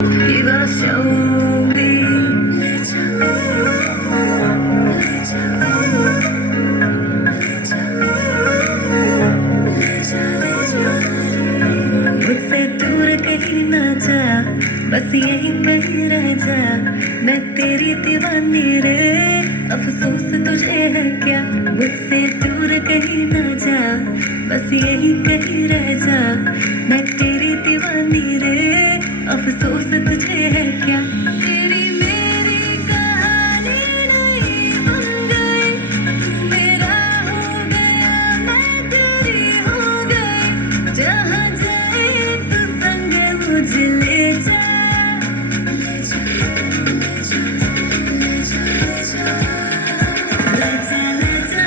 You gotta show me. मुझसे दूर कहीं ना जा, बस यहीं कहीं रह जा, मैं तेरी दीवानी रे, अफसोस तुझे है क्या। मुझसे दूर कहीं ना जा, बस यहीं कहीं रह जा, मैं तेरी दीवानी रे, अफसोस तुझे है क्या। तेरी मेरी कहानी नहीं बन गई, तू मेरा हो गया, मैं तेरी हो गई, जहाँ जाए तू संग मुझे ले जा, ले जा, ले जा, ले जा, ले जा, ले जा, ले जा,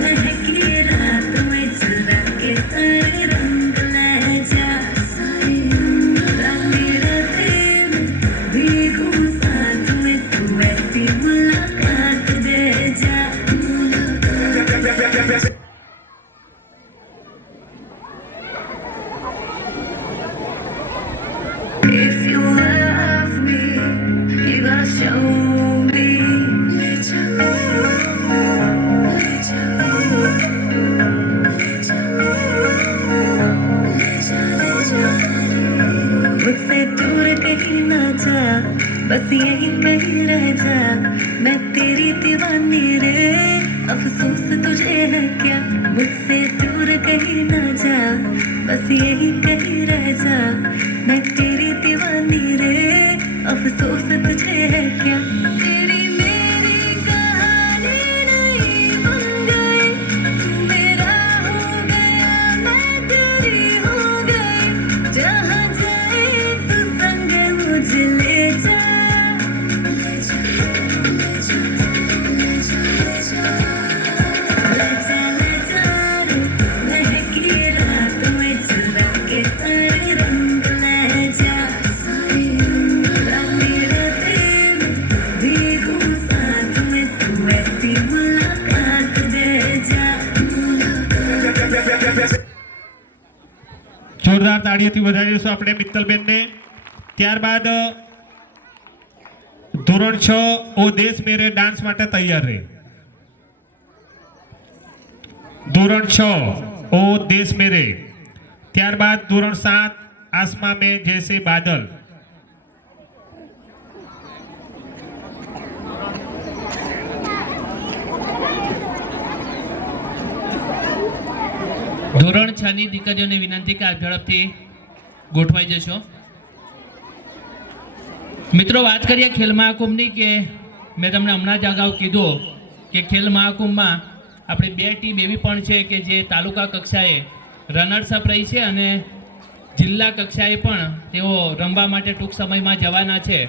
महकी रात में चुरा के सारे रंग ले जा, सारे रंग राते राते में भीगू साथ में, तू ऐसी मुलाकात दे जा, मुलाकात। If you love me, you gotta show me. ले जा, ले जा, ले जा, ले जा, ले जा। मुझसे दूर कहीं ना जा, बस यहीं कहीं रह जा, मैं तेरी दीवानी रे, अफसोस तुझे है क्या। मुझसे दूर कहीं ना जा, बस यहीं कहीं रह जा, मैं तेरी दीवानी रे, अफसोस तुझे है क्या। तेरी मेरी कहानी नहीं बन गई, तू मेरा हो गया, मैं तेरी हो गई, जहाँ जाए तू संग मुझे ले जा, ले जा, ले जा, ले जा, ले जा, ले जा, ले जा, महकी रात में चुरा के सारे रंग ले जा, सारे रंग राते राते में भीगू साथ में, तू ऐसी मुलाकात दे जा, मुलाकात। જોરદાર તાળીઓથી વધાવી દઈશું આપણે મિત્તલબેનને। ત્યારબાદ ધોરણ 6 ઓ દેશ મેરે ડાન્સ માટે તૈયાર રહે। ધોરણ 6 ઓ દેશ મેરે, ત્યારબાદ ધોરણ 7 આસમાं में जैसे बादल। ધોરણ 6 ની દીકરીઓને વિનંતી કે આપ ઝડપથી ગોઠવાઈ જશો। મિત્રો, વાત કરીએ ખેલ મહાકુંભની, કે મેં તમને હમણાં જ અગાઉ કીધું કે ખેલ મહાકુંભમાં આપણી 2 ટીમ એવી પણ છે કે જે તાલુકા કક્ષાએ રનર્સ અપ રહી છે અને જિલ્લા કક્ષાએ પણ તેઓ રમવા માટે ટૂંક સમયમાં જવાના છે।